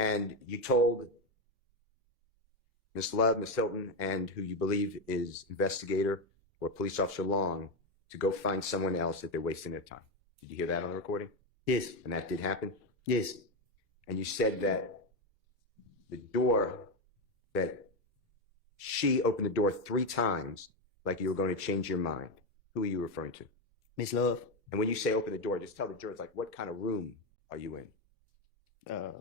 and you told Miss Love, Miss Hilton, and who you believe is investigator or police officer Long to go find someone else that they're wasting their time. Did you hear that on the recording? Yes. And that did happen? Yes. And you said that the door, that she opened the door 3 times like you were going to change your mind. Who are you referring to? Miss Love. And when you say open the door, just tell the jurors, like, what kind of room are you in? A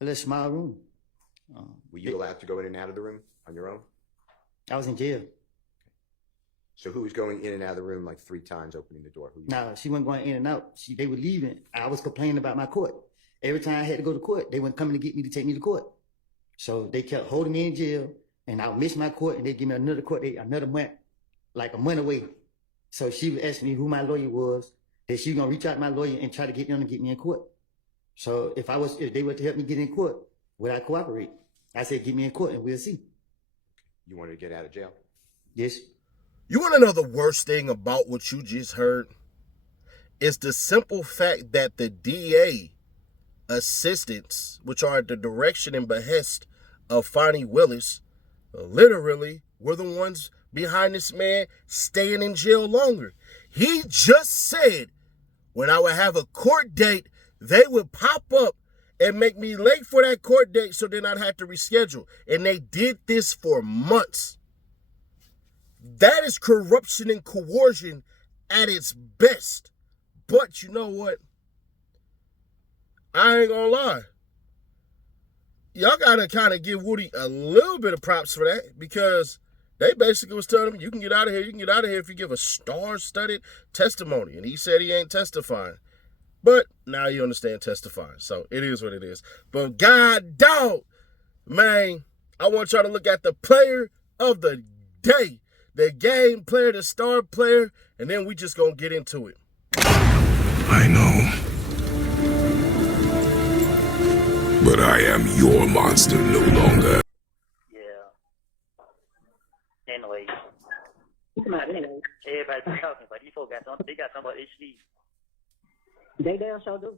little small room. Were you allowed to go in and out of the room on your own? I was in jail. So who was going in and out of the room like 3 times, opening the door? No, she wasn't going in and out. They were leaving. I was complaining about my court. Every time I had to go to court, they weren't coming to get me to take me to court. So they kept holding me in jail, and I would miss my court, and they give me another court date, another month, like a month away. So she was asking me who my lawyer was, that she was gonna reach out to my lawyer and try to get them to get me in court. So if they were to help me get in court, would I cooperate? I said, get me in court and we'll see. You wanted to get out of jail? Yes. You want to know the worst thing about what you just heard? It's the simple fact that the DA assistants, which are at the direction and behest of Fonnie Willis, literally were the ones behind this man staying in jail longer. He just said when I would have a court date, they would pop up and make me late for that court date so then I'd have to reschedule. And they did this for months. That is corruption and coercion at its best. But you know what? I ain't gonna lie. Y'all gotta kind of give Woody a little bit of props for that, because they basically was telling him, you can get out of here, if you give a star-studded testimony. And he said he ain't testifying. But now you understand testifying. So it is what it is. But God dog, man, I want y'all to look at the player of the day, the game player, the star player, and then we just gonna get into it. I know. But I am your monster no longer. Yeah. Anyway. Everybody's been talking, but these folks got something about their sleeve. They damn sure do.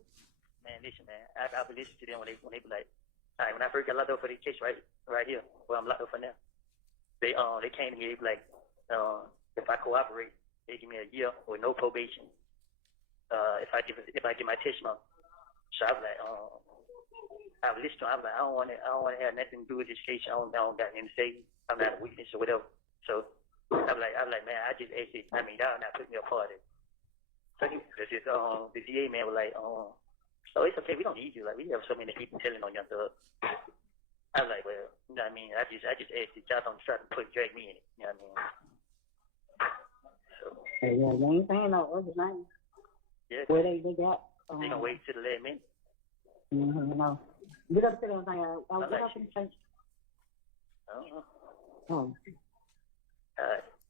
Man, listen, man. I've been listening to them when they be like, all right, when I first got locked up for this case right here, where I'm locked up for now, they came to me, they be like, if I cooperate, they give me a year with no probation. If I give my testimony. So I was like, I was listening to them, I was like, I don't want to have nothing to do with this case. I don't got anything to say. I'm not a witness or whatever. So I was like, man, I just asked it. I mean, y'all not putting me a part of it. So the DA man was like, oh, it's okay, we don't need you. Like, we have so many people telling on Young Thug. I was like, well, you know what I mean? I just asked it. Y'all don't try to drag me in it. You know what I mean? So, hey, yeah, you ain't saying no other name. Yeah. Where they got. They gonna wait till the last minute. No. Get up to them thing. I was up in the church. I don't know. Oh.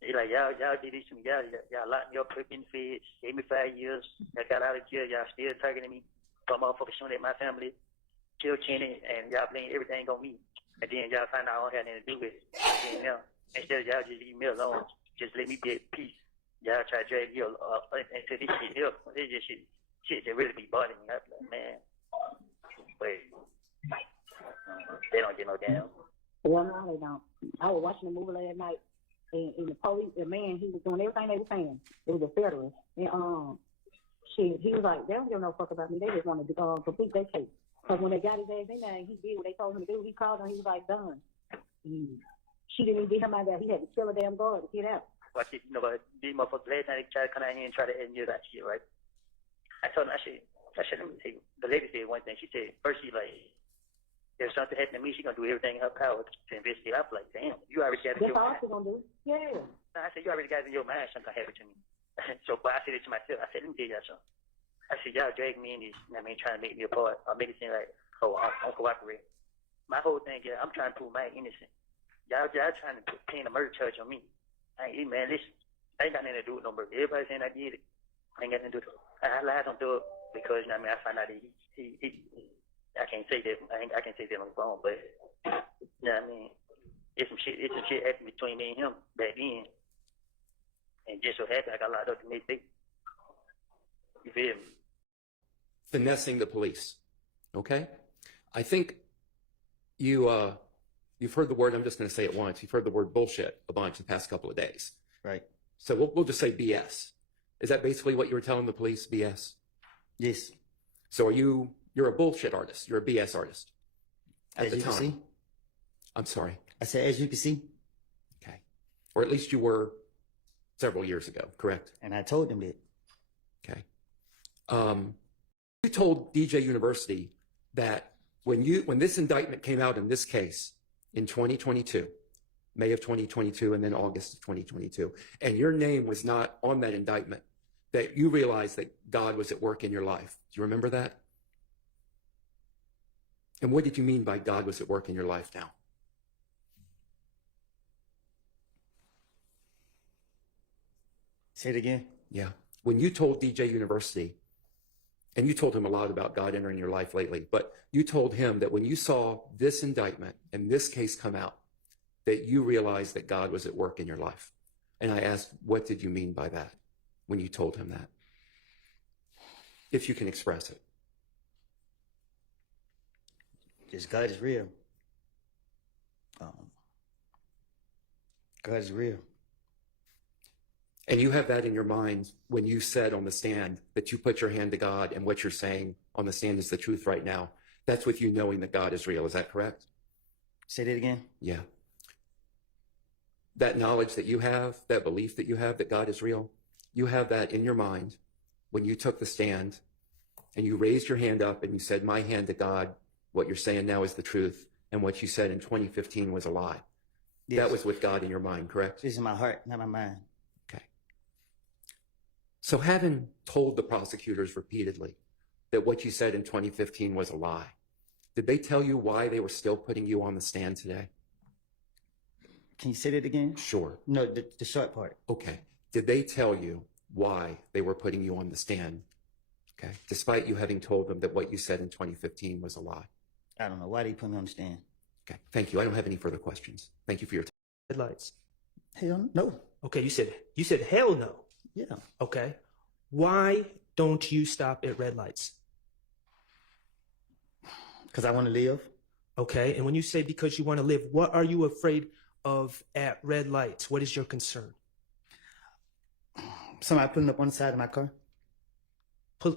They like, y'all did this to me. Y'all locked me up, put me in the feds, gave me 5 years. I got out of jail. Y'all still targeting me. Some motherfuckers shooting at my family, kill Kenny, and y'all blame everything on me. And then y'all find out I don't have anything to do with it. And then, instead of y'all just leave me alone, just let me be at peace. Y'all try to drag me into this shit here. It's just shit that really be bothering me. I'm like, man, wait. They don't get no damn. Well, no, they don't. I was watching the movie last night. And the police, the man, he was doing everything they were saying. It was a federalist. And he was like, they don't give no fuck about me. They just want to complete their case. Because when they got his ass in there and he did what they told him to do, he called him, he was like, done. She didn't even get him out there. He had to kill a damn guard to get out. Watch it, you know, but these motherfuckers last night they tried to come out here and try to engineer that shit, right? I told him, I said, let me tell you, the lady said one thing. She said, first she like, if something happened to me, she's going to do everything in her power to investigate. I was like, damn, you already got it in your mind. That's all she's going to do. Yeah. I said, you already got it in your mind something happened to me. So, but I said it to myself. I said, let me tell y'all something. I said, y'all drag me in this, you know what I mean, trying to make me a part or make it seem like, oh, I'm cooperating. My whole thing is, I'm trying to prove my innocence. Y'all trying to paint a murder charge on me. Man, listen, I ain't got nothing to do with no murder. Everybody saying I did it. I ain't got nothing to do with it. I lied on Doug because, you know what I mean, I found out that he I can't say that I can't say that on the phone, but you know what I mean, it's some shit happened between me and him back then. And just so happened I got locked up the next day. You feel me? Finessing the police. Okay? I think you've heard the word, I'm just going to say it once, you've heard the word bullshit a bunch the past couple of days. Right. So we'll just say BS. Is that basically what you were telling the police, BS? Yes. So you're a bullshit artist. You're a BS artist at As the you can time. see. I'm sorry. I said, as you can see. Okay. Or at least you were several years ago, correct? And I told them that. Okay. You told DJ University that when this indictment came out in this case in 2022, May of 2022, and then August of 2022, and your name was not on that indictment, that you realized that God was at work in your life. Do you remember that? And what did you mean by God was at work in your life now? Say it again. Yeah. When you told DJ University, and you told him a lot about God entering your life lately, but you told him that when you saw this indictment and this case come out, that you realized that God was at work in your life. And I asked, what did you mean by that when you told him that? If you can express it. Just God is real. God is real. And you have that in your mind when you said on the stand that you put your hand to God and what you're saying on the stand is the truth right now. That's with you knowing that God is real. Is that correct? Say that again. Yeah. That knowledge that you have, that belief that you have that God is real, you have that in your mind when you took the stand and you raised your hand up and you said, my hand to God, what you're saying now is the truth. And what you said in 2015 was a lie. Yes. That was with God in your mind, correct? This is my heart, not my mind. Okay. So having told the prosecutors repeatedly that what you said in 2015 was a lie, did they tell you why they were still putting you on the stand today? Can you say that again? Sure. No, the short part. Okay. Did they tell you why they were putting you on the stand? Okay. Despite you having told them that what you said in 2015 was a lie. I don't know why they put me on the stand. Okay. Thank you. I don't have any further questions. Thank you for your time. Headlights. Hell no. Okay, you said hell no. Yeah. Okay. Why don't you stop at red lights? Because I want to live. Okay. And when you say because you want to live, what are you afraid of at red lights? What is your concern? Somebody pulling up on the side of my car.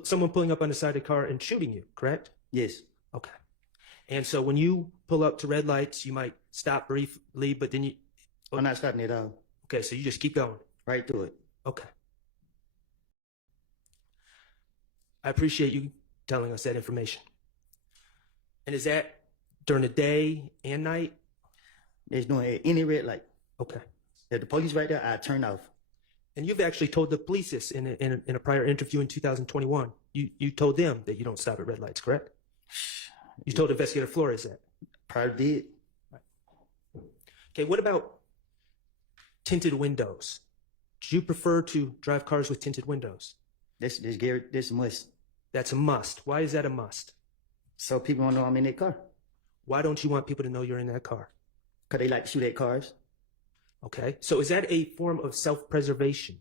Someone pulling up on the side of the car and shooting you, correct? Yes. Okay. And so when you pull up to red lights, you might stop briefly, but then you... I'm not stopping at all. Okay, so you just keep going. Right through it. Okay. I appreciate you telling us that information. And is that during the day and night? There's no any red light. Okay. If the police right there, I turn off. And you've actually told the police this in a prior interview in 2021. You told them that you don't stop at red lights, correct? You told Investigator Flores that. Probably did. Okay, what about tinted windows? Do you prefer to drive cars with tinted windows? This Gary, this must. That's a must. Why is that a must? So people don't know I'm in their car. Why don't you want people to know you're in that car? Because they like to shoot at cars. Okay, so is that a form of self-preservation,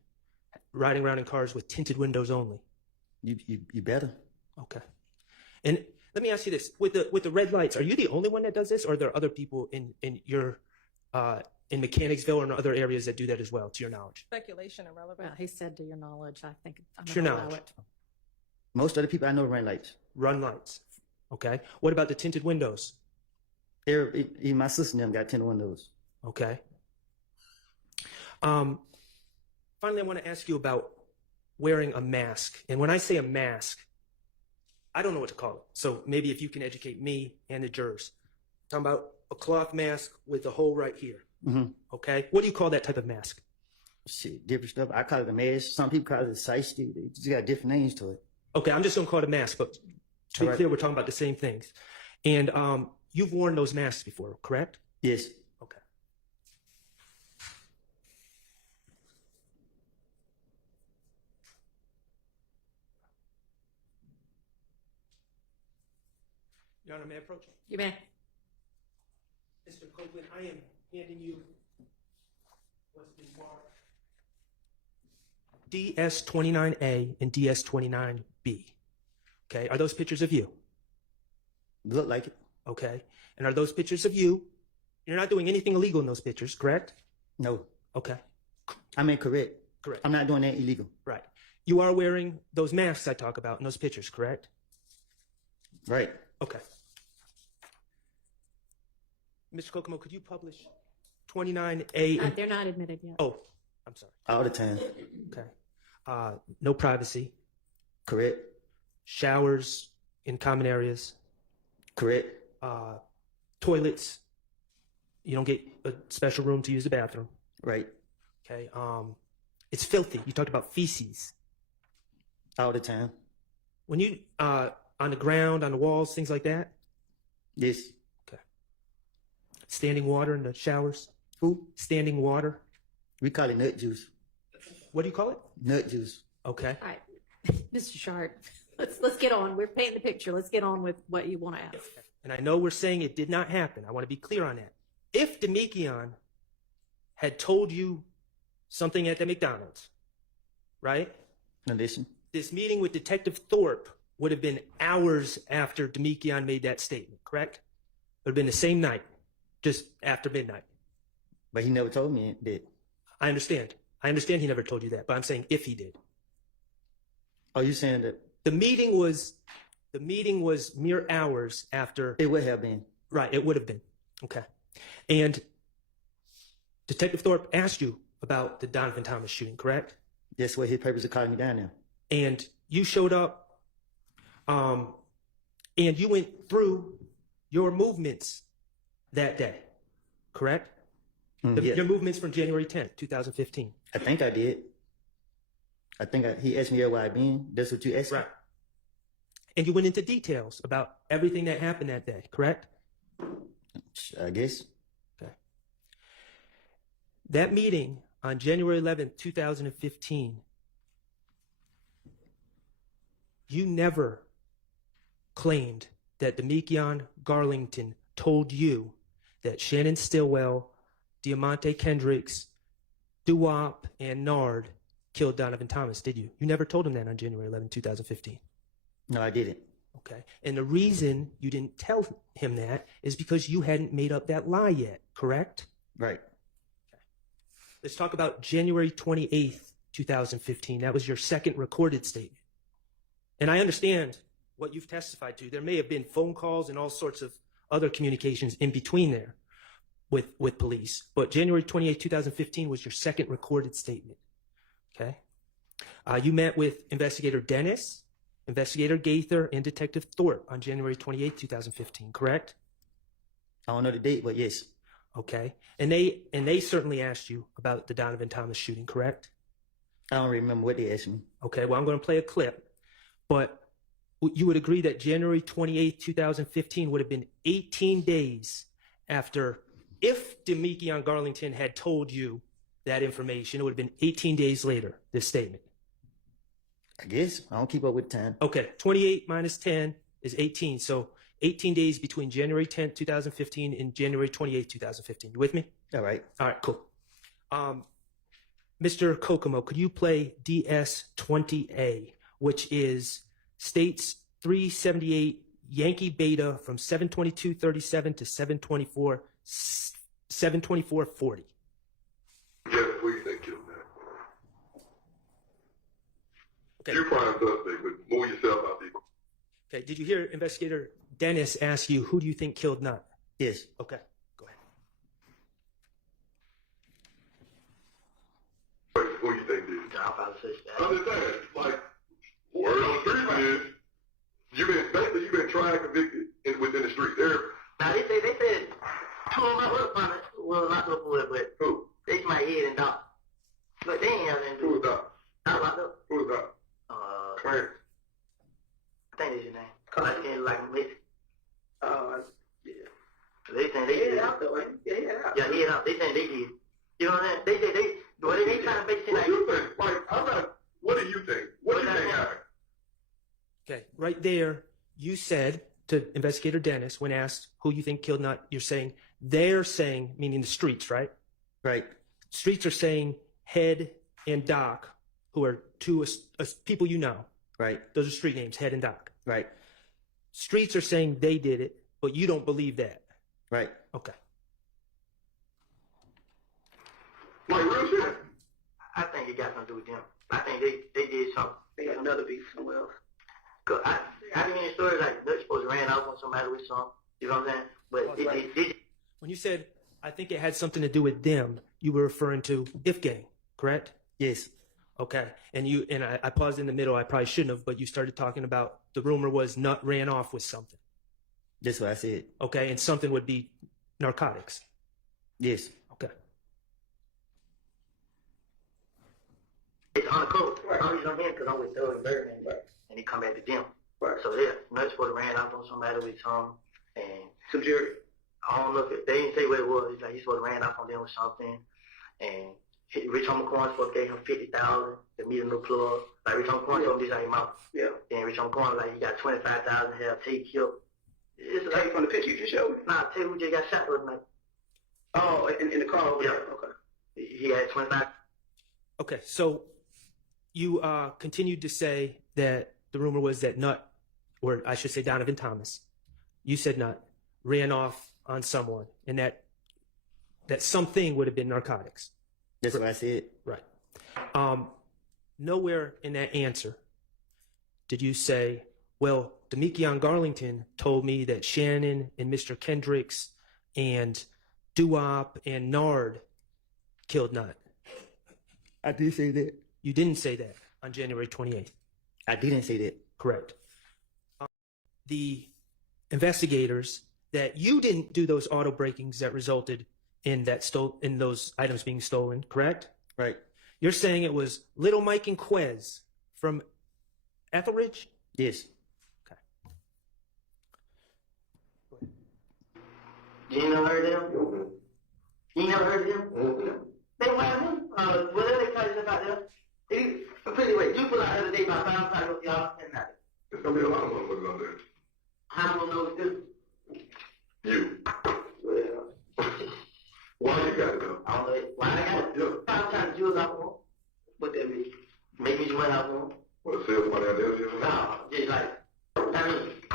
riding around in cars with tinted windows only? You better. Okay. And let me ask you this: with the red lights, are you the only one that does this, or are there other people in your in Mechanicsville or in other areas that do that as well, to your knowledge? Speculation irrelevant. He said to your knowledge. I think I'm To your going to allow knowledge. it. Most of the people I know run lights. Run lights. Okay. What about the tinted windows? Even my sister and them got tinted windows. Okay. Finally, I want to ask you about wearing a mask. And when I say a mask, I don't know what to call it. So maybe if you can educate me and the jurors. I'm talking about a cloth mask with a hole right here. Mm-hmm. Okay. What do you call that type of mask? Shit, different stuff. I call it a mask. Some people call it a shiesty. They just got different names to it. Okay, I'm just going to call it a mask, but to be All right. clear, we're talking about the same things. And you've worn those masks before, correct? Yes. Okay. Your Honor, may I approach? You may. Mr. Copeland, I am handing you what's been marked DS29A and DS29B. Okay, are those pictures of you? Look like it. Okay. And are those pictures of you? You're not doing anything illegal in those pictures, correct? No, Okay. I'm incorrect. Correct. I'm not doing that illegal. Right. You are wearing those masks I talk about in those pictures, correct? Right. Okay. Mr. Kokomo, could you publish 29A? They're not admitted yet. Oh, I'm sorry. All the time. Okay. No privacy. Correct. Showers in common areas. Correct. Toilets. You don't get a special room to use the bathroom. Right. Okay. It's filthy. You talked about feces. All the time. When you on the ground, on the walls, things like that. Yes. Okay. Standing water in the showers. Who? Standing water. We call it nut juice. What do you call it? Nut juice. Okay. All right, Mr. Sharp, let's get on. We're painting the picture. Let's get on with what you want to ask. And I know we're saying it did not happen. I want to be clear on that. If Demekion had told you something at the McDonald's, right? Now listen. This meeting with Detective Thorpe would have been hours after Demekion made that statement, correct? It would have been the same night, just after midnight. But he never told me that. I understand. I understand he never told you that, but I'm saying if he did. Are you saying that The meeting was mere hours after. it would have been? Right, it would have been. Okay. And Detective Thorpe asked you about the Donovan Thomas shooting, correct? That's what his purpose of calling me down now. And you showed up, and you went through your movements that day, correct? Yeah. Your movements from January 10th, 2015. I think I did. He asked me where I been. That's what you asked me? Right. And you went into details about everything that happened that day, correct? I guess. Okay. That meeting on January 11th, 2015, you never claimed that Demekion Garlington told you that Shannon Stillwell, Diamante Kendricks, Duwop, and Nard killed Donovan Thomas, did you? You never told him that on January 11, 2015. No, I didn't. Okay. And the reason you didn't tell him that is because you hadn't made up that lie yet, correct? Right. Let's talk about January 28th, 2015. That was your second recorded statement. And I understand what you've testified to. There may have been phone calls and all sorts of other communications in between there with police. But January 28th, 2015 was your second recorded statement. Okay. You met with Investigator Dennis, Investigator Gaither, and Detective Thorpe on January 28th, 2015, correct? I don't know the date, but yes. Okay. And they certainly asked you about the Donovan Thomas shooting, correct? I don't remember what they asked me. Okay, well, I'm going to play a clip. But you would agree that January 28th, 2015 would have been 18 days after, if Demekion Garlington had told you that information, it would have been 18 days later, this statement. I guess. I don't keep up with time. Okay, 28 minus 10 is 18. So 18 days between January 10th, 2015 and January 28th, 2015. You with me? All right. All right, cool. Mr. Kokomo, could you play DS20A, which is States 378 Yankee Beta from 722.37 to 724.40. Jeff, who you think killed that? Okay. You prime suspect, but move yourself out, people. Okay, did you hear Investigator Dennis ask you, who do you think killed Nutt? Yes. Okay, go ahead. Wait, who you think did? I'm just saying, like, word on the street is, you've been tried and convicted within the street. Now they said two of my other partners were locked up for it, but Who? they my head and dog. But they ain't have nothing to do Who with was it. that? I locked up. Who was that? Clarence. I think that's your name. Like in like Mexican. Yeah. They saying they did. Yeah, out though, ain't it? Yeah, Yeah, he out. They saying they did. You know what I'm saying? They say they. Well, they trying to make it What like. do you think? Like, what do you think? What do you think happened? Okay, right there, you said to Investigator Dennis, when asked who you think killed Nutt, they're saying, meaning the streets, right? Right. Streets are saying Head and Doc, who are two people you know. Right. Those are street names, Head and Doc. Right. Streets are saying they did it, but you don't believe that. Right. Okay. Like real shit. I think it got something to do with them. I think they did something. They got another beef somewhere else. Cause I been hearing stories like they're supposed to ran off on somebody with something. You know what I'm saying? But it When you said, I think it had something to do with them, you were referring to If Gang, correct? Yes. Okay. And I paused in the middle. I probably shouldn't have, but you started talking about the rumor was Nut ran off with something. That's what I said. Okay. And something would be narcotics. Yes. Okay. it's on the coast. I'm just on him because I'm with Doug and Birdman, and he come back to them. Right. So yeah, Nut's supposed to ran off on somebody with something, and Some jury. I don't know if they didn't say what it was. It's like he's supposed to ran off on them with something, and Rich Homie Corn supposed to gave him $50,000 to meet a new plug. Like Rich Homie Corn told him this out his mouth. Yeah. Then Rich Homie Corn like he got $25,000 to have take killed. It's Take like from the picture you just showed me. nah, tell you who just got shot the other night. Oh, in the car over Yeah. there. Okay. He had 25. Okay. So you continued to say that the rumor was that Nut, or I should say Donovan Thomas, you said Nut, ran off on someone, and that something would have been narcotics. That's what I said. Right. Nowhere in that answer did you say, well, Demekion Garlington told me that Shannon and Mr. Kendricks and Duop and Nard killed Nut. I did say that. You didn't say that on January 28th. I didn't say that. Correct. The investigators that you didn't do those auto breakings that resulted in those items being stolen, correct? Right. You're saying it was Little Mike and Quez from Etheridge? Yes. Okay. You ain't never heard of them? You ain't never heard of them? They wild him. Whatever they call you about them. Anyway, you put out the other day about 5 times with y'all and that. There's gonna be a lot of motherfuckers out there. How am I gonna know this? You. Well, Why you got it though? I don't know. Why I got it? 5 times jewels out for what that mean? Make me join out for What, sell somebody out there? No, just like, I mean, just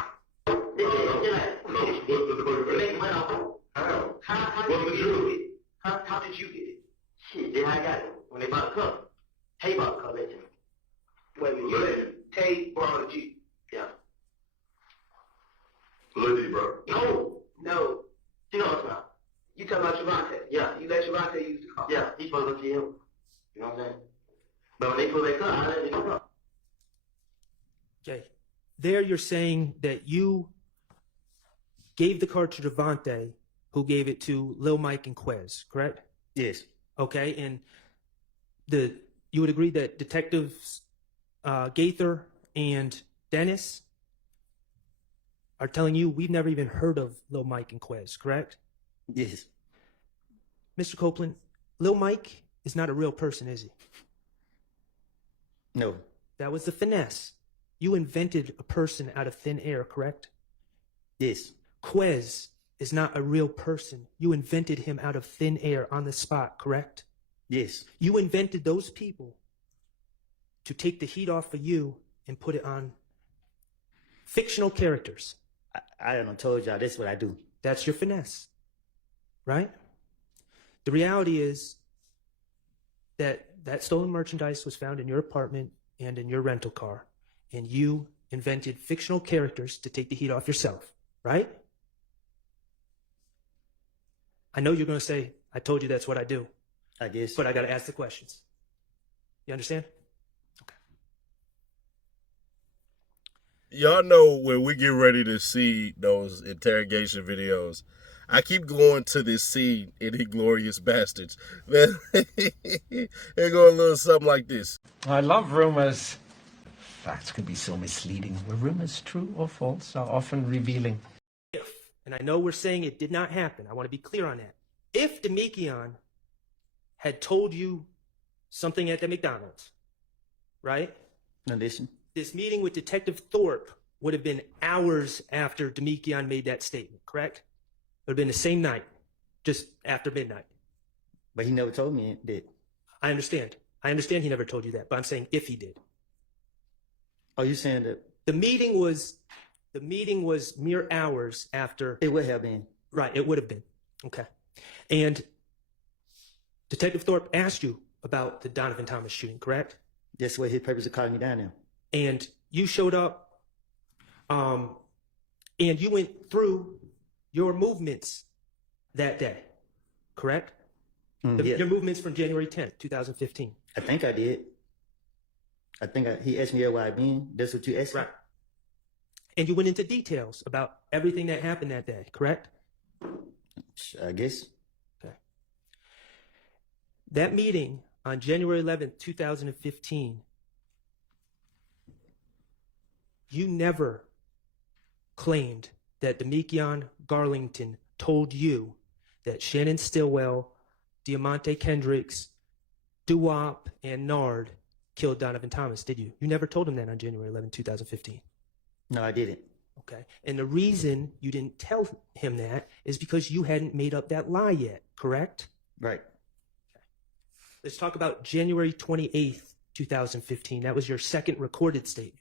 like, make money off for How? How What's the did you jewel? get it? How did you get it? Shit, then I got it. When they bought the cup. Tay bought the cup at them. Wait a minute. You let Tay borrow the Jeep. Yeah. Lil D, bro. No. You know what's not. You talking about Javante? Yeah. You let Javante use the car. Yeah, he's supposed to go see him. You know what I'm saying? But when they pull that car, I let it go. Okay. There you're saying that you gave the car to Devontae, who gave it to Lil Mike and Quez, correct? Yes. Okay, and you would agree that Detectives Gaither and Dennis are telling you we've never even heard of Lil Mike and Quez, correct? Yes. Mr. Copeland, Lil Mike is not a real person, is he? No. That was the finesse. You invented a person out of thin air, correct? Yes. Quez is not a real person. You invented him out of thin air on the spot, correct? Yes. You invented those people to take the heat off of you and put it on fictional characters. I done told y'all that's what I do. That's your finesse, right? The reality is that stolen merchandise was found in your apartment and in your rental car, and you invented fictional characters to take the heat off yourself, right? I know you're going to say, I told you that's what I do. I guess. But I got to ask the questions. You understand? Y'all know when we get ready to see those interrogation videos, I keep going to this scene in Inglorious Bastards. Man, it go a little something like this. I love rumors. Facts can be so misleading. Were rumors true or false are often revealing. If, and I know we're saying it did not happen. I want to be clear on that. If Demekion had told you something at the McDonald's, right? Now listen. This meeting with Detective Thorpe would have been hours after Demekion made that statement, correct? It would have been the same night, just after midnight. But he never told me that. I understand. I understand he never told you that, but I'm saying if he did. Oh, you saying that? The meeting was The meeting was mere hours after. It would have been. Right, it would have been. Okay. And Detective Thorpe asked you about the Donovan Thomas shooting, correct? That's what his purpose of calling me down there. And you showed up, and you went through your movements that day, correct? Yeah. Your movements from January 10th, 2015. I think I did. He asked me where I been. That's what you asked me? Right. And you went into details about everything that happened that day, correct? I guess. Okay. That meeting on January 11th, 2015, you never claimed that Demekion Garlington told you that Shannon Stillwell, Diamante Kendricks, Duwop, and Nard killed Donovan Thomas, did you? You never told him that on January 11th, 2015. No, I didn't. Okay. And the reason you didn't tell him that is because you hadn't made up that lie yet, correct? Right. Okay. Let's talk about January 28th, 2015. That was your second recorded statement.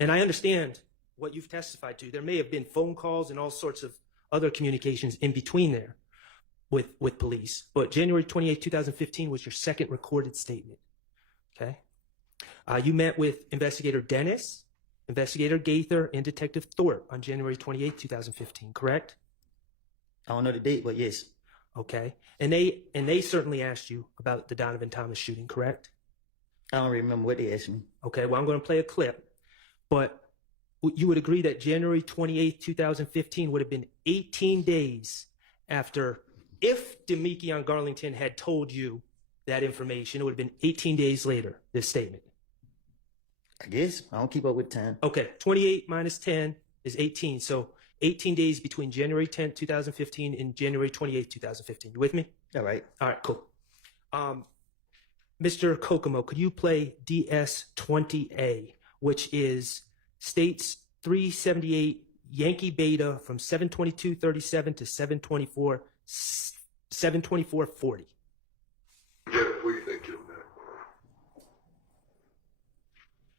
And I understand what you've testified to. There may have been phone calls and all sorts of other communications in between there with police. But January 28th, 2015 was your second recorded statement. Okay. You met with Investigator Dennis, Investigator Gaither, and Detective Thorpe on January 28th, 2015, correct? I don't know the date, but yes. Okay. And they certainly asked you about the Donovan Thomas shooting, correct? I don't remember what they asked me. Okay, well, I'm going to play a clip. But you would agree that January 28th, 2015 would have been 18 days after, if Demekion Garlington had told you that information, it would have been 18 days later, this statement. I guess. I don't keep up with time. Okay, 28 minus 10 is 18. So 18 days between January 10th, 2015 and January 28th, 2015. You with me? All right. All right, cool. Mr. Kokomo, could you play DS20A, which is States 378 Yankee Beta from 722.37 to 724.40. Yes, what do you think killed that?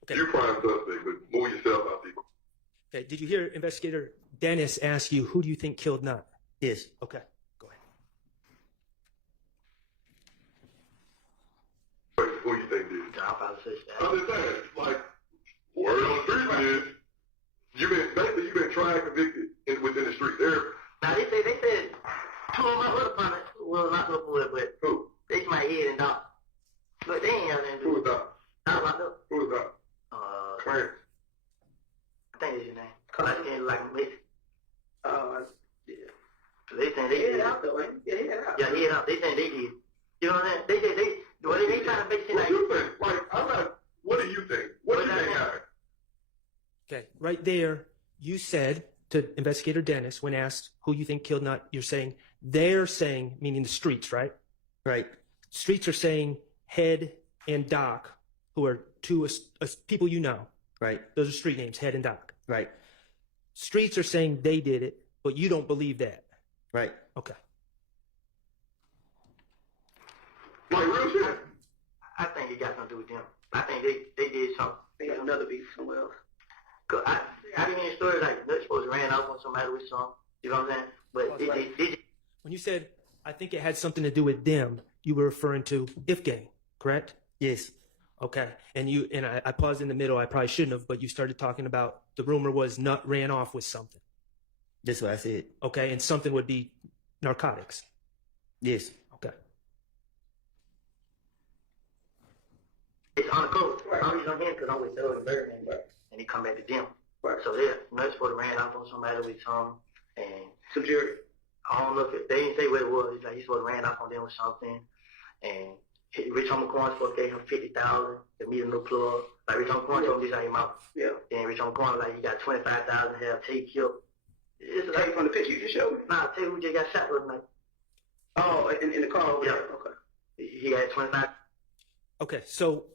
Okay. You're prime suspect, but move yourself out there. Okay. Did you hear Investigator Dennis ask you, who do you think killed Nut? Yes. Okay. Go ahead. Who you think did? Drop out of suspect. I'm just saying, like, word on the street is, you've been tried and convicted within the street. Now they said two of my other partners were locked up for it, but Who? they my head and dog. But they ain't have nothing to do Who with was that? Not locked up. Who was that? Clarence. I think it's your name. I can't like him. Yeah. So they saying they did. Head out though, ain't it? Yeah, head out. Yeah, head out. They saying they did. You know what I'm saying? They trying to make it seem What like. do you think? Like, I'm not, what do you think? What do you think happened? Okay. Right there, you said to Investigator Dennis, when asked who you think killed Nut, they're saying, meaning the streets, right? Right. Streets are saying Head and Doc, who are two people you know. Right. Those are street names, Head and Doc. Right. Streets are saying they did it, but you don't believe that. Right. Okay. Like, real shit. I think it got something to do with them. I think they did something. They got another beef somewhere else. Cause I didn't hear a story like Nut supposed to ran off on somebody with something. You know what I'm saying? But they did. When you said, I think it had something to do with them, you were referring to If Gang, correct? Yes. Okay. And I paused in the middle. I probably shouldn't have, but you started talking about the rumor was Nut ran off with something. That's what I said. Okay. And something would be narcotics. Yes. Okay. It's on the coast. I'm just on him because I'm with Doug and Birdman. And he come back to them. Right. So they're Nut supposed to ran off on somebody with something. And Some jury. I don't know if they didn't say what it was. It's like he supposed to ran off on them with something. And Rich Homie Corn supposed to pay him $50,000 to meet a new plug. Like Rich Homie Corn told him this out your mouth. Yeah. Then Rich Homie Corn like, you got $25,000 to have take killed. It's Take like, from the picture you just showed me. nah, tell you who just got shot last night. Oh, in the car over Yeah. there. Okay. He had 25. Okay. So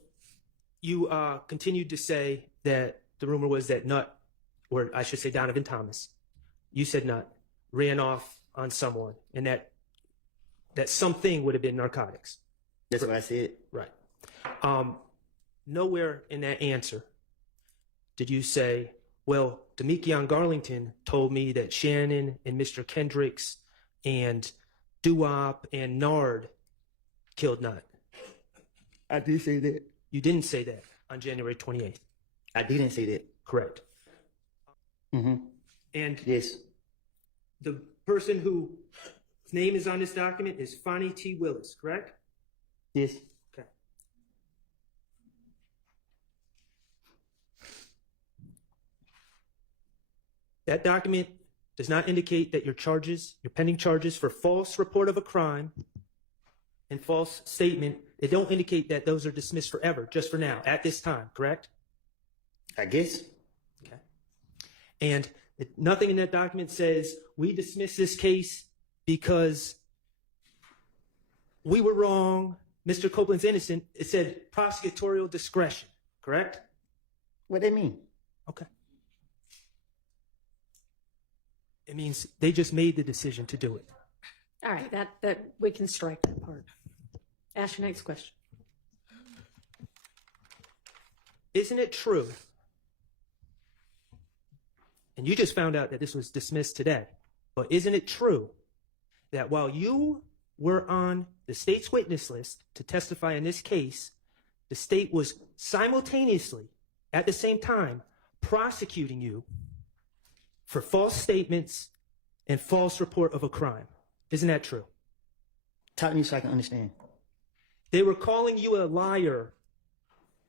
you continued to say that the rumor was that Nut, or I should say Donovan Thomas, you said Nut, ran off on someone, and that something would have been narcotics. That's what I said. Right. Nowhere in that answer did you say Well, Demekion Garlington told me that Shannon and Mr. Kendricks and Duop and Nard killed Nut. I did say that. You didn't say that on January 28th. I didn't say that. Correct. Mm-hmm. And Yes. the person whose name is on this document is Fonnie T. Willis, correct? Yes. Okay. That document does not indicate that your pending charges for false report of a crime and false statement, they don't indicate that those are dismissed forever, just for now, at this time, correct? I guess. Okay. And nothing in that document says we dismiss this case because we were wrong, Mr. Copeland's innocent. It said prosecutorial discretion, correct? What that mean? Okay. It means they just made the decision to do it. All right, that we can strike that part. Ask your next question. Isn't it true? And you just found out that this was dismissed today, but isn't it true that while you were on the state's witness list to testify in this case, the state was simultaneously, at the same time, prosecuting you for false statements and false report of a crime? Isn't that true? Talk to me so I can understand. They were calling you a liar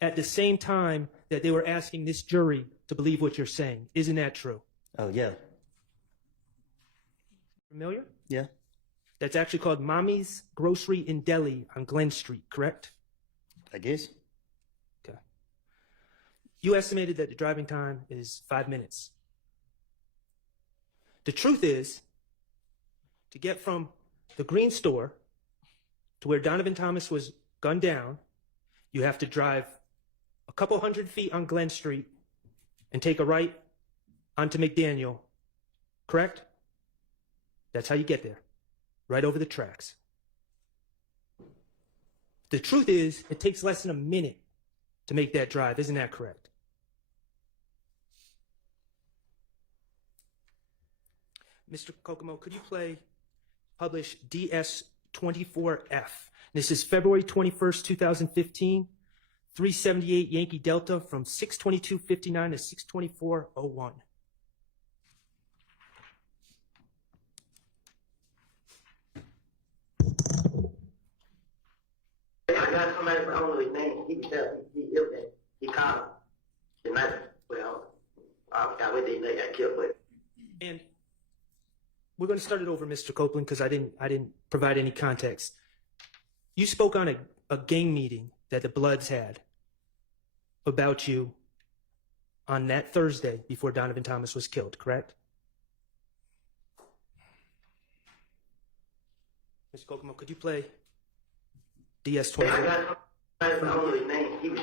at the same time that they were asking this jury to believe what you're saying. Isn't that true? Oh, yeah. Familiar? Yeah. That's actually called Mommy's Grocery in Delhi on Glen Street, correct? I guess. Okay. You estimated that the driving time is 5 minutes. The truth is, to get from the green store to where Donovan Thomas was gunned down, you have to drive a couple hundred feet on Glen Street and take a right onto McDaniel, correct? That's how you get there, right over the tracks. The truth is, it takes less than a minute to make that drive. Isn't that correct? Mr. Kokomo, could you publish DS24F? This is February 21st, 2015, 378 Yankee Delta from 622.59 to 624.01. I got somebody, I don't know his name. He was there. He killed that. He called him. The night, well, I forgot what they got killed with. And we're going to start it over, Mr. Copeland, because I didn't provide any context. You spoke on a gang meeting that the Bloods had about you on that Thursday before Donovan Thomas was killed, correct? Mr. Kokomo, could you play DS24? I got somebody, I don't know his name. He was.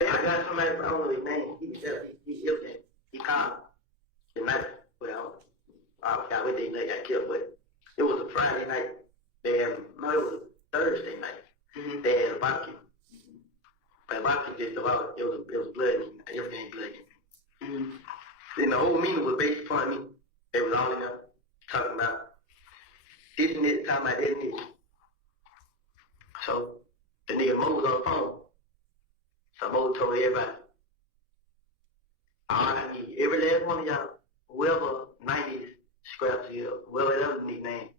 I got somebody, I don't know his name. He was there. He killed that. He called him. The night, well, I forgot what they got killed with. It was a Friday night. It was a Thursday night. Mm-hmm. They had a barbecue. But the barbecue just about, it was blood and everything blood. Mm-hmm. Then the whole meeting was based upon me. They was all in there talking about this and this, talking about this and this. So the nigga Mo was on the phone. So Mo told everybody, all I need, every last one of y'all, whoever 90s scraps here, whoever that other nickname,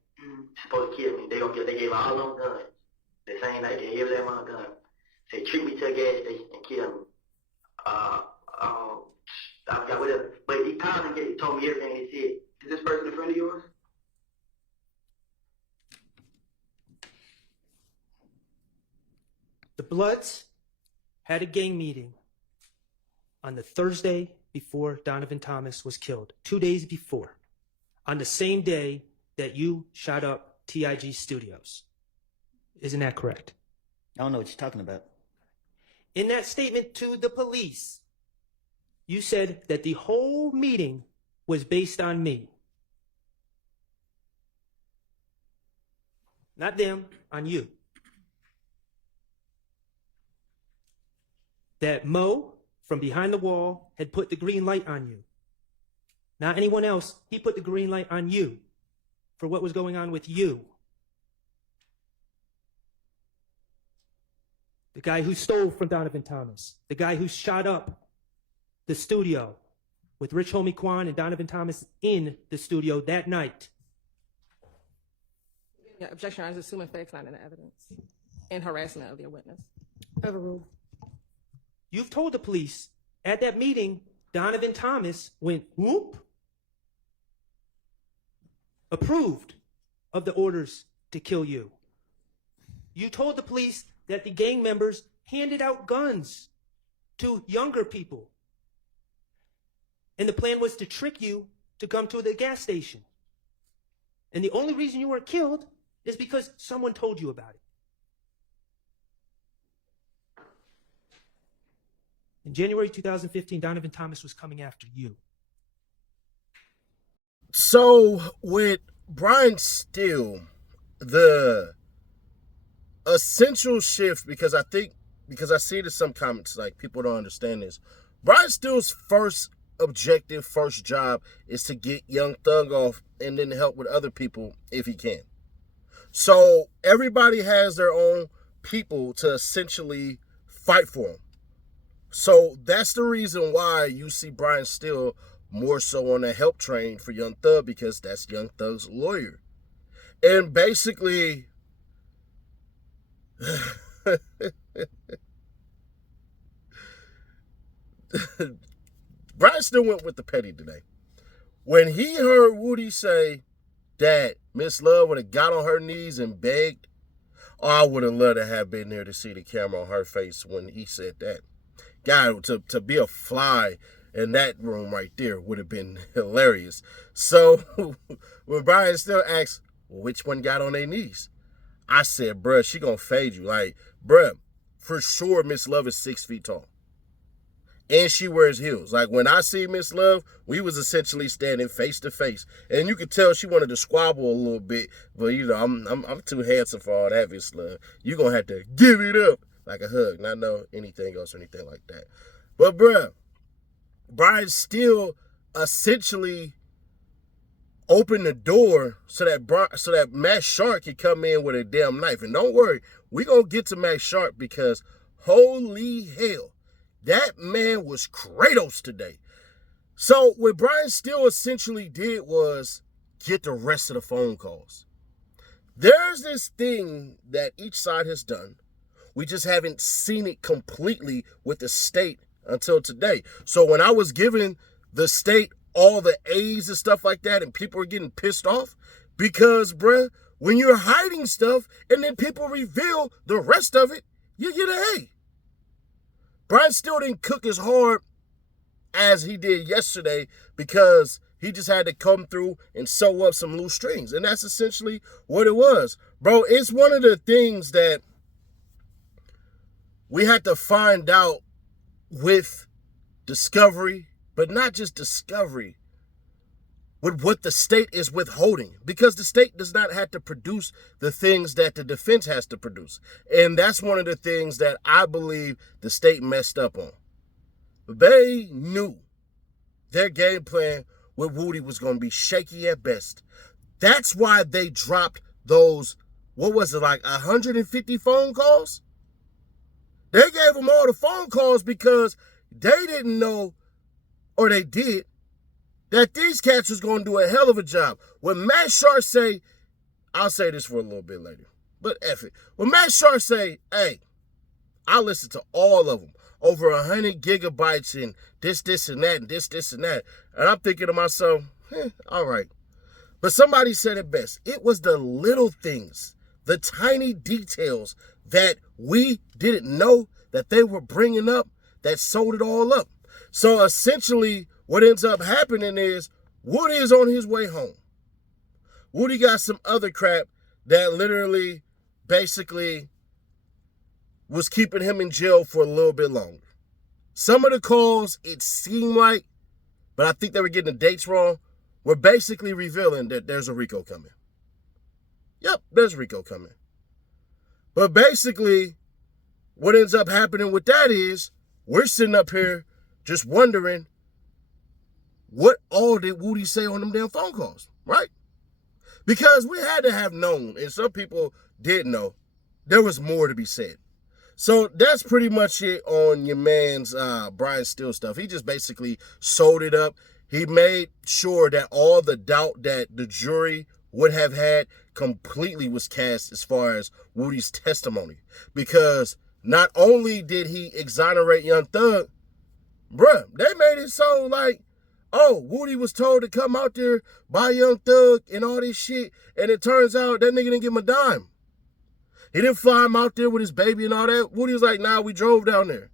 supposed to kill me. They gave all them guns. The same night they gave every last one gun. Say treat me to a gas station and kill me. I forgot whatever. But he called and told me everything he said. Is this person a friend of yours? The Bloods had a gang meeting on the Thursday before Donovan Thomas was killed, 2 days before, on the same day that you shot up TIG Studios. Isn't that correct? I don't know what you're talking about. In that statement to the police, you said that the whole meeting was based on me. Not them, on you. That Mo from behind the wall had put the green light on you. Not anyone else. He put the green light on you for what was going on with you. The guy who stole from Donovan Thomas. The guy who shot up the studio with Rich Homie Quan and Donovan Thomas in the studio that night. Yeah, objection, I was assuming facts not in the evidence. And harassment of your witness. Overruled. You've told the police at that meeting, Donovan Thomas went whoop, approved of the orders to kill you. You told the police that the gang members handed out guns to younger people. And the plan was to trick you to come to the gas station. And the only reason you were killed is because someone told you about it. In January 2015, Donovan Thomas was coming after you. So with Brian Steele, the essential shift, because I see it in some comments, like people don't understand this. Brian Steele's first objective, first job is to get Young Thug off and then help with other people if he can. So everybody has their own people to essentially fight for him. So that's the reason why you see Brian Steele more so on the help train for Young Thug, because that's Young Thug's lawyer. And basically, Brian Steele went with the petty today. When he heard Woody say that Miss Love would have got on her knees and begged, I would have loved to have been there to see the camera on her face when he said that. God, to be a fly in that room right there would have been hilarious. So when Brian Steele asked, well, which one got on their knees? I said, bruh, she gonna fade you. Like, bruh, for sure Miss Love is 6 feet tall. And she wears heels. Like, when I see Miss Love, we was essentially standing face to face. And you could tell she wanted to squabble a little bit. But, you know, I'm too handsome for all that, Miss Love. You gonna have to give it up. Like a hug, not know anything else or anything like that. But, bruh, Brian Steele essentially opened the door so that Matt Sharp could come in with a damn knife. And don't worry, we gonna get to Matt Sharp, because holy hell, that man was Kratos today. So what Brian Steele essentially did was get the rest of the phone calls. There's this thing that each side has done. We just haven't seen it completely with the state until today. So when I was giving the state all the A's and stuff like that, and people were getting pissed off, because, bruh, when you're hiding stuff and then people reveal the rest of it, you get an A. Brian Steele didn't cook as hard as he did yesterday, because he just had to come through and sew up some loose strings. And that's essentially what it was. Bro, it's one of the things that we had to find out with discovery, but not just discovery, with what the state is withholding, because the state does not have to produce the things that the defense has to produce. And that's one of the things that I believe the state messed up on. They knew their game plan with Woody was going to be shaky at best. That's why they dropped those, what was it, like 150 phone calls? They gave them all the phone calls because they didn't know, or they did, that these cats was going to do a hell of a job. When Matt Sharp say, I'll say this for a little bit later, but F it. When Matt Sharp say, hey, I listened to all of them, over 100 gigabytes and this, and that, and this, and that. And I'm thinking to myself, all right. But somebody said it best. It was the little things, the tiny details that we didn't know that they were bringing up that sold it all up. So essentially what ends up happening is Woody is on his way home. Woody got some other crap that literally basically was keeping him in jail for a little bit longer. Some of the calls, it seemed like, but I think they were getting the dates wrong, were basically revealing that there's a RICO coming. Yep, there's RICO coming. But basically, what ends up happening with that is, we're sitting up here just wondering what all did Woody say on them damn phone calls, right? Because we had to have known, and some people did know, there was more to be said. So that's pretty much it on your man's Brian Steele stuff. He just basically sold it up. He made sure that all the doubt that the jury would have had completely was cast as far as Woody's testimony. Because not only did he exonerate Young Thug, bruh, they made it so like, oh, Woody was told to come out there by Young Thug and all this shit, and it turns out that nigga didn't give him a dime. He didn't fly him out there with his baby and all that. Woody was like, nah, we drove down there.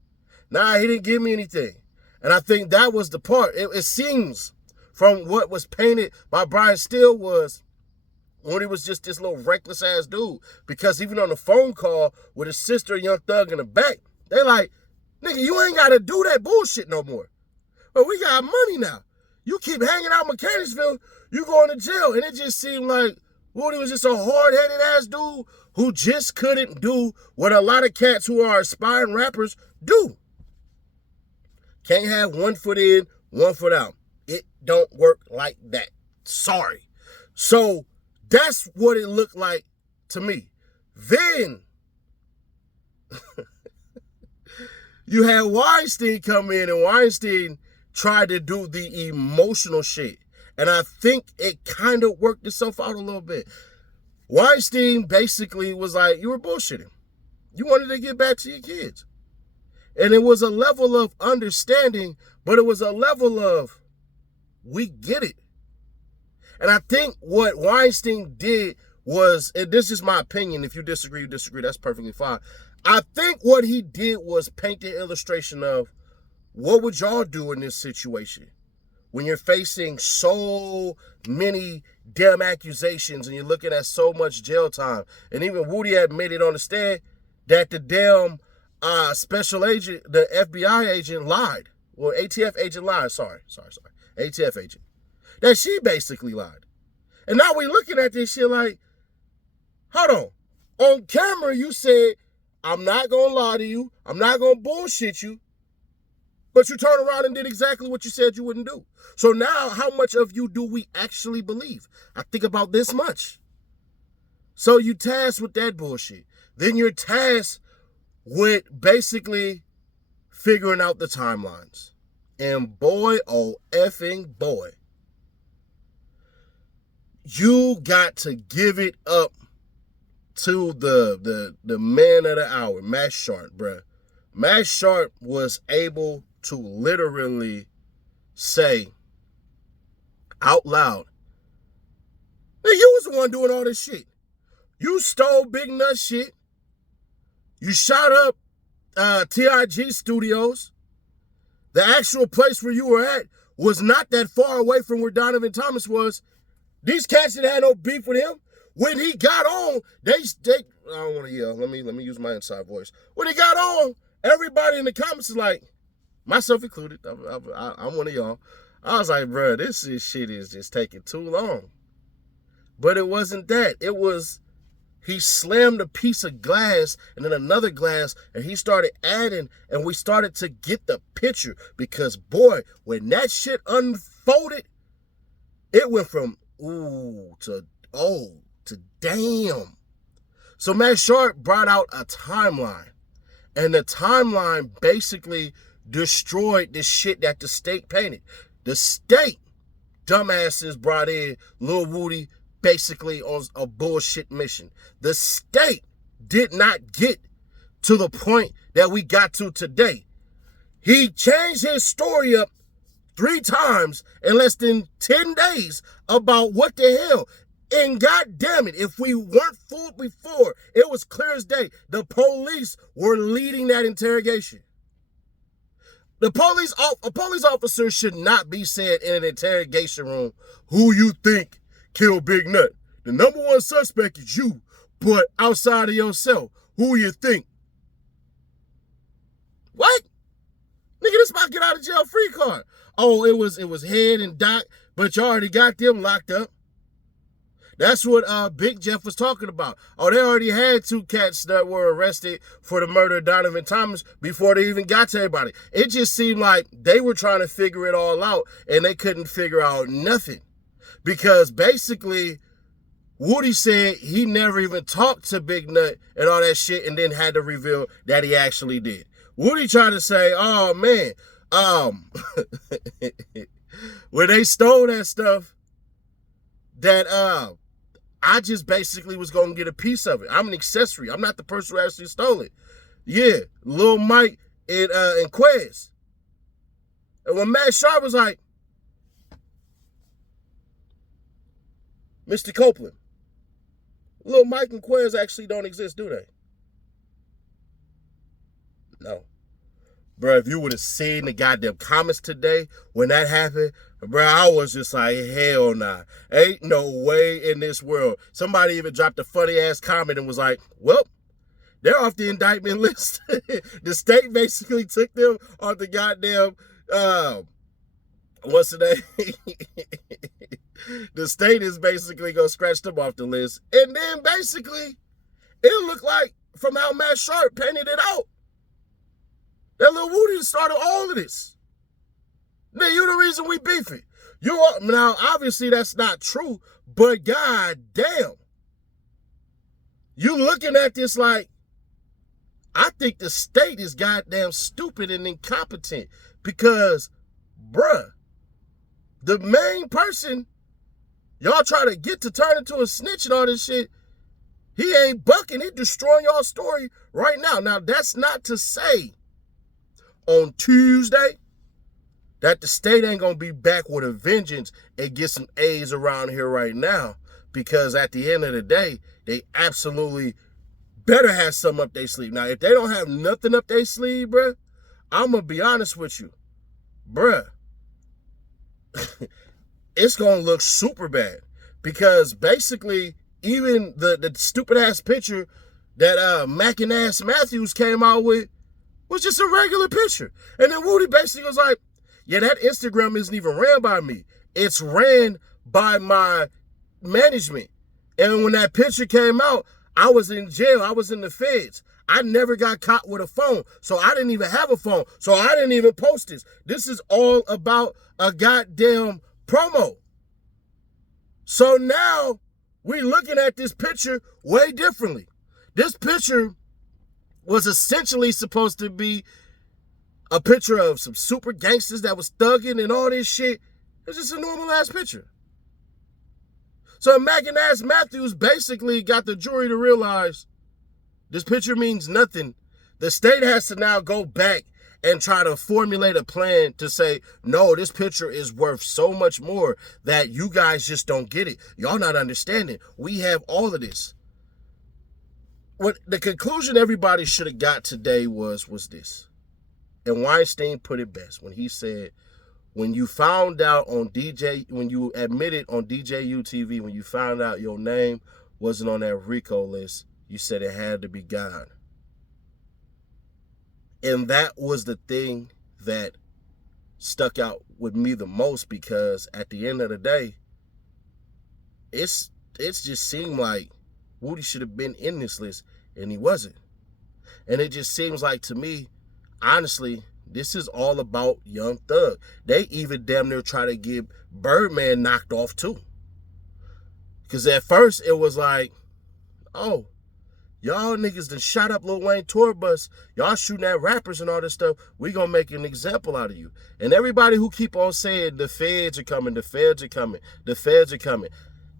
Nah, he didn't give me anything. And I think that was the part. It seems from what was painted by Brian Steele was Woody was just this little reckless ass dude. Because even on the phone call with his sister and Young Thug in the back, they like, nigga, you ain't got to do that bullshit no more. But we got money now. You keep hanging out in Mechanicsville, you going to jail. And it just seemed like Woody was just a hard-headed ass dude who just couldn't do what a lot of cats who are aspiring rappers do. Can't have one foot in, one foot out. It don't work like that. Sorry. So that's what it looked like to me. Then you had Weinstein come in, and Weinstein tried to do the emotional shit. And I think it kind of worked itself out a little bit. Weinstein basically was like, you were bullshitting. You wanted to get back to your kids. And it was a level of understanding, but it was a level of, we get it. And I think what Weinstein did was, and this is my opinion, if you disagree, that's perfectly fine. I think what he did was paint the illustration of, what would y'all do in this situation? When you're facing so many damn accusations and you're looking at so much jail time. And even Woody admitted on the stand that the damn special agent, the FBI agent lied. Well, ATF agent lied. Sorry. ATF agent. That she basically lied. And now we looking at this shit like, hold on. On camera, you said, I'm not going to lie to you. I'm not going to bullshit you. But you turned around and did exactly what you said you wouldn't do. So now, how much of you do we actually believe? I think about this much. So you tasked with that bullshit. Then you're tasked with basically figuring out the timelines. And boy, oh effing boy, you got to give it up to the man of the hour, Max Sharp, bruh. Max Sharp was able to literally say out loud, you was the one doing all this shit. You stole Big Nut shit. You shot up TIG Studios. The actual place where you were at was not that far away from where Donovan Thomas was. These cats that had no beef with him, when he got on, they I don't want to yell. Let me use my inside voice. When he got on, everybody in the comments is like, myself included, I'm one of y'all. I was like, bro, this shit is just taking too long. But it wasn't that. It was, he slammed a piece of glass and then another glass, and he started adding, and we started to get the picture. Because, boy, when that shit unfolded, it went from ooh to oh to damn. So Max Sharp brought out a timeline. And the timeline basically destroyed the shit that the state painted. The state, dumbasses, brought in Lil Woody basically on a bullshit mission. The state did not get to the point that we got to today. He changed his story up 3 times in less than 10 days about what the hell. And God damn it, if we weren't fooled before, it was clear as day. The police were leading that interrogation. A police officer should not be said in an interrogation room, who you think killed Big Nut. The number one suspect is you, but outside of yourself, who you think? What? Nigga, this my get out of jail free card. Oh, it was Head and Doc, but you already got them locked up. That's what Big Jeff was talking about. Oh, they already had 2 cats that were arrested for the murder of Donovan Thomas before they even got to everybody. It just seemed like they were trying to figure it all out, and they couldn't figure out nothing. Because basically, Woody said he never even talked to Big Nut and all that shit, and then had to reveal that he actually did. Woody tried to say, oh, man, when they stole that stuff, that I just basically was going to get a piece of it. I'm an accessory. I'm not the person who actually stole it. Yeah, Lil Mike and Quez. And when Matt Sharp was like, Mr. Copeland, Lil Mike and Quez actually don't exist, do they? No. Bro, if you would have seen the goddamn comments today when that happened, bro, I was just like, hell nah. Ain't no way in this world. Somebody even dropped a funny-ass comment and was like, well, they're off the indictment list. The state basically took them off the goddamn, what's the name? The state is basically going to scratch them off the list. And then basically, it looked like, from how Matt Sharp painted it out, that Lil Woody started all of this. Now, you're the reason we beefing. Now, obviously, that's not true, but god damn. You looking at this like, I think the state is goddamn stupid and incompetent because, bruh, the main person y'all try to get to turn into a snitch and all this shit, he ain't bucking. He destroying y'all story right now. Now, that's not to say on Tuesday that the state ain't going to be back with a vengeance and get some A's around here right now, because at the end of the day, they absolutely better have something up their sleeve. Now, if they don't have nothing up their sleeve, bruh, I'm going to be honest with you. Bruh, it's going to look super bad, because basically even the stupid-ass picture that Mac and Ass Matthews came out with was just a regular picture. And then Woody basically was like, yeah, that Instagram isn't even ran by me. It's ran by my management. And when that picture came out, I was in jail. I was in the feds. I never got caught with a phone. So I didn't even have a phone. So I didn't even post this. This is all about a goddamn promo. So now we're looking at this picture way differently. This picture was essentially supposed to be a picture of some super gangsters that was thugging and all this shit. It's just a normal ass picture. So Mac and Ass Matthews basically got the jury to realize this picture means nothing. The state has to now go back and try to formulate a plan to say, no, this picture is worth so much more that you guys just don't get it. Y'all not understanding. We have all of this. What the conclusion everybody should have got today was this. And Weinstein put it best when he said, when you found out on when you admitted on DJU TV, when you found out your name wasn't on that RICO list, you said it had to be God. And that was the thing that stuck out with me the most, because at the end of the day, it's just seemed like Woody should have been in this list, and he wasn't. And it just seems like, to me, honestly, this is all about Young Thug. They even damn near try to get Birdman knocked off too. Because at first it was like, oh, y'all niggas done shot up Lil Wayne tour bus. Y'all shooting at rappers and all this stuff. We gonna make an example out of you. And everybody who keep on saying the feds are coming, the feds are coming, the feds are coming.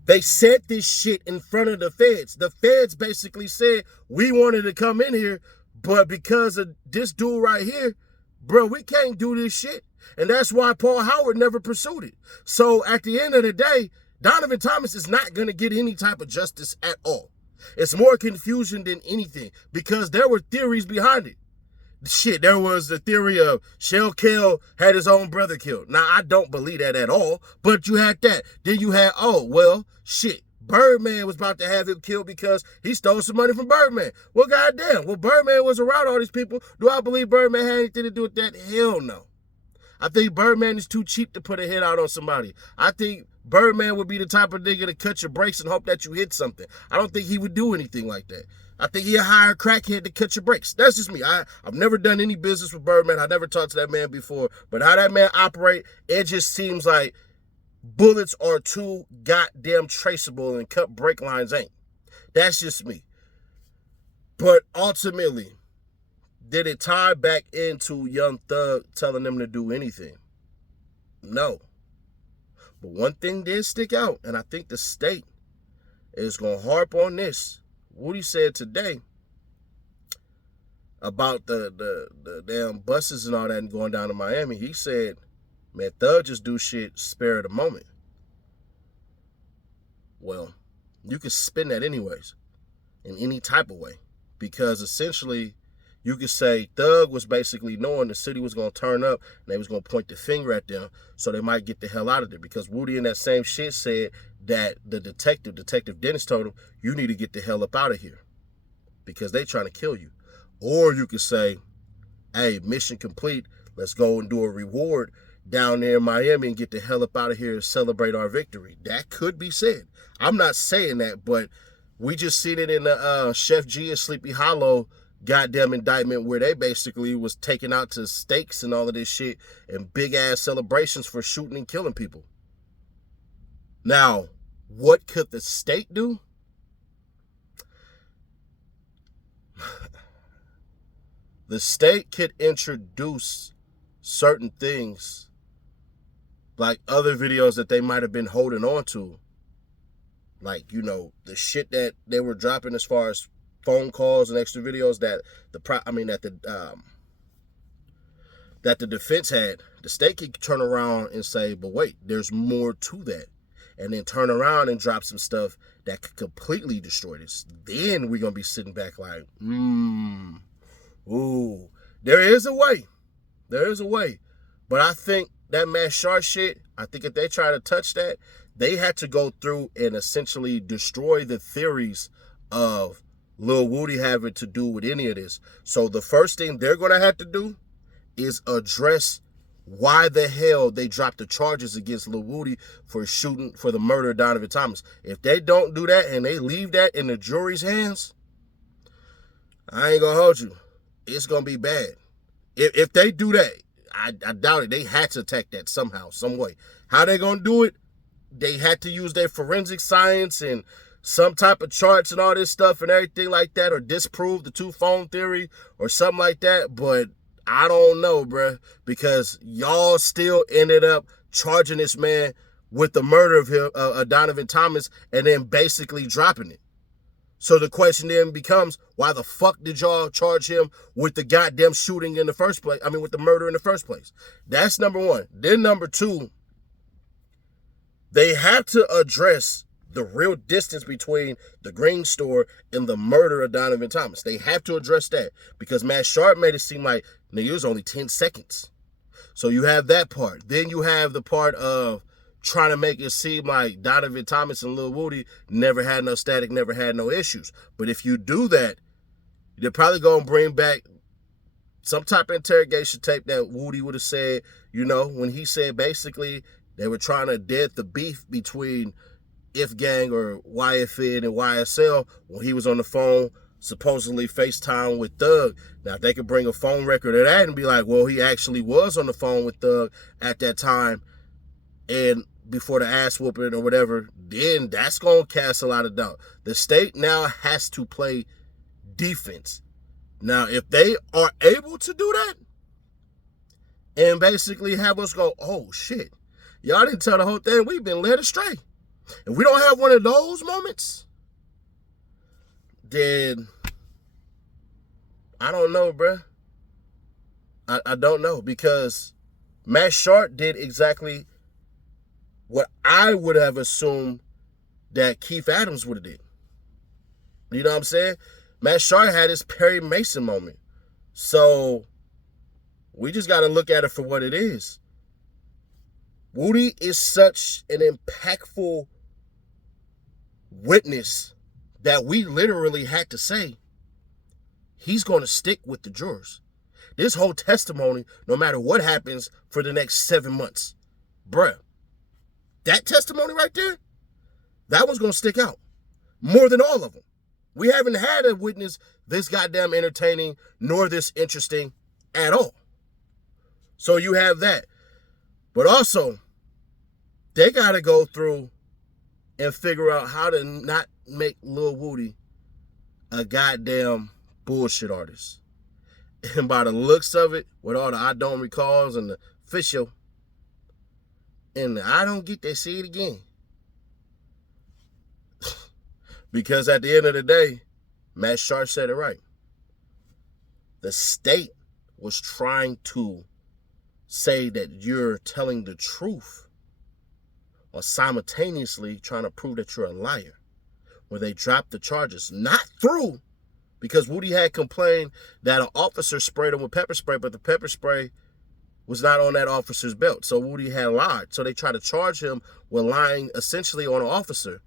They said this shit in front of the feds. The feds basically said, we wanted to come in here, but because of this dude right here, bro, we can't do this shit. And that's why Paul Howard never pursued it. So at the end of the day, Donovan Thomas is not going to get any type of justice at all. It's more confusion than anything, because there were theories behind it. Shit, there was the theory of Shell Kell had his own brother killed. Now, I don't believe that at all, but you had that. Then you had, oh, well, shit, Birdman was about to have him killed because he stole some money from Birdman. Well, goddamn, well, Birdman was around all these people. Do I believe Birdman had anything to do with that? Hell no. I think Birdman is too cheap to put a hit out on somebody. I think Birdman would be the type of nigga to cut your brakes and hope that you hit something. I don't think he would do anything like that. I think he'd hire a crackhead to cut your brakes. That's just me. I've never done any business with Birdman. I never talked to that man before. But how that man operate, it just seems like bullets are too goddamn traceable and cut brake lines ain't. That's just me. But ultimately, did it tie back into Young Thug telling them to do anything? No. But one thing did stick out, and I think the state is going to harp on this. Woody said today about the damn buses and all that and going down to Miami. He said, man, Thug just do shit spare of the moment. Well, you can spin that anyways, in any type of way. Because essentially, you could say Thug was basically knowing the city was going to turn up and they was going to point the finger at them so they might get the hell out of there. Because Woody in that same shit said that the Detective Dennis told him, you need to get the hell up out of here because they trying to kill you. Or you could say, hey, mission complete. Let's go and do a reward down there in Miami and get the hell up out of here and celebrate our victory. That could be said. I'm not saying that, but we just seen it in the Chef G and Sleepy Hollow goddamn indictment where they basically was taken out to steaks and all of this shit and big ass celebrations for shooting and killing people. Now, what could the state do? The state could introduce certain things like other videos that they might have been holding on to. Like, you know, the shit that they were dropping as far as phone calls and extra videos that the defense had. The state could turn around and say, but wait, there's more to that. And then turn around and drop some stuff that could completely destroy this. Then we're going to be sitting back like, ooh, there is a way. There is a way. But I think that Matt Sharp shit, I think if they try to touch that, they had to go through and essentially destroy the theories of Lil Woody having to do with any of this. So the first thing they're going to have to do is address why the hell they dropped the charges against Lil Woody for the murder of Donovan Thomas. If they don't do that and they leave that in the jury's hands, I ain't going to hold you. It's going to be bad. If they do that, I doubt it. They had to attack that somehow, some way. How they going to do it? They had to use their forensic science and some type of charts and all this stuff and everything like that, or disprove the two-phone theory or something like that. But I don't know, bruh, because y'all still ended up charging this man with the murder of him, Donovan Thomas, and then basically dropping it. So the question then becomes, why the fuck did y'all charge him with the goddamn shooting in the first place? I mean, with the murder in the first place. That's number one. Then number two, they have to address the real distance between the Green store and the murder of Donovan Thomas. They have to address that because Matt Sharp made it seem like, nigga, it was only 10 seconds. So you have that part. Then you have the part of trying to make it seem like Donovan Thomas and Lil Woody never had no static, never had no issues. But if you do that, they're probably going to bring back some type of interrogation tape that Woody would have said, you know, when he said basically they were trying to dead the beef between If Gang or YFN and YSL when he was on the phone, supposedly FaceTime with Thug. Now, if they could bring a phone record of that and be like, well, he actually was on the phone with Thug at that time and before the ass whooping or whatever, then that's going to cast a lot of doubt. The state now has to play defense. Now, if they are able to do that and basically have us go, oh, shit, y'all didn't tell the whole thing. We've been led astray. If we don't have one of those moments, then I don't know, bruh. I don't know, because Matt Sharp did exactly what I would have assumed that Keith Adams would have did. You know what I'm saying? Matt Sharp had his Perry Mason moment. So we just got to look at it for what it is. Woody is such an impactful witness that we literally had to say he's going to stick with the jurors. This whole testimony, no matter what happens for the next 7 months, bruh, that testimony right there, that one's going to stick out more than all of them. We haven't had a witness this goddamn entertaining nor this interesting at all. So you have that. But also, they got to go through and figure out how to not make Lil Woody a goddamn bullshit artist. And by the looks of it, with all the I don't recalls and the official, and the I don't get to see it again. Because at the end of the day, Matt Sharp said it right. The state was trying to say that you're telling the truth or simultaneously trying to prove that you're a liar. Where they dropped the charges, not through, because Woody had complained that an officer sprayed him with pepper spray, but the pepper spray was not on that officer's belt. So Woody had lied. So they tried to charge him with lying essentially on an officer.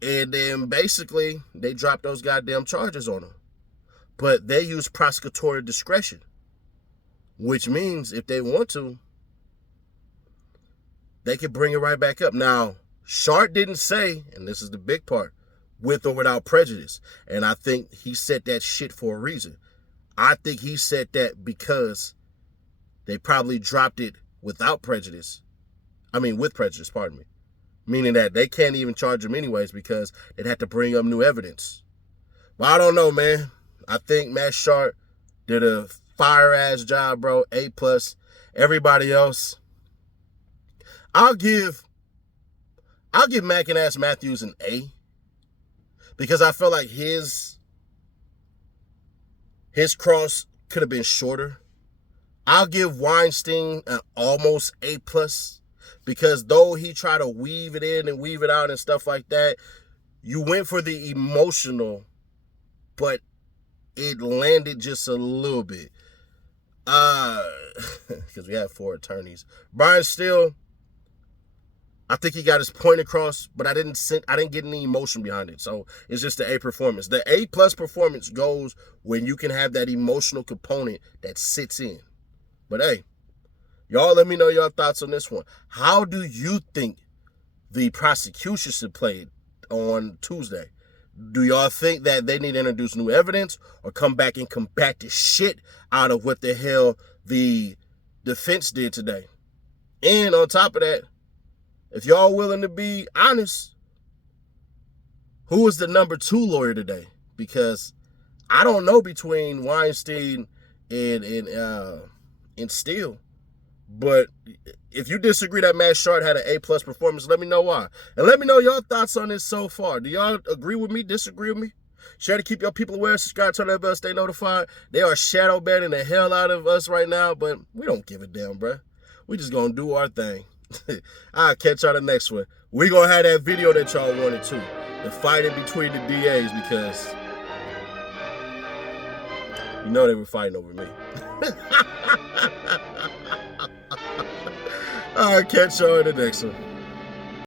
And then basically they dropped those goddamn charges on him. But they use prosecutorial discretion, which means if they want to, they can bring it right back up. Now, Sharp didn't say, and this is the big part, with or without prejudice. And I think he said that shit for a reason. I think he said that because they probably dropped it without prejudice. I mean, with prejudice, pardon me. Meaning that they can't even charge him anyways because they'd have to bring up new evidence. But I don't know, man. I think Matt Sharp did a fire-ass job, bro. A+. Everybody else, I'll give Mac-and-Ass Matthews an A. Because I feel like his cross could have been shorter. I'll give Weinstein an almost A+. Because though he tried to weave it in and weave it out and stuff like that, you went for the emotional, but it landed just a little bit. Because we have 4 attorneys. Brian Steele, I think he got his point across, but I didn't get any emotion behind it. So it's just the A performance. The A+ performance goes when you can have that emotional component that sits in. But hey, y'all let me know your thoughts on this one. How do you think the prosecution should play it on Tuesday? Do y'all think that they need to introduce new evidence or come back and combat the shit out of what the hell the defense did today? And on top of that, if y'all willing to be honest, who is the number 2 lawyer today? Because I don't know between Weinstein and Steele. But if you disagree that Matt Sharp had an A+ performance, let me know why. And let me know your thoughts on this so far. Do y'all agree with me, disagree with me? Share to keep your people aware, subscribe, turn that bell, stay notified. They are shadow banning the hell out of us right now, but we don't give a damn, bruh. We just gonna do our thing. I'll catch y'all the next one. We gonna have that video that y'all wanted too. The fighting between the DAs, because you know they were fighting over me. I'll catch y'all in the next one.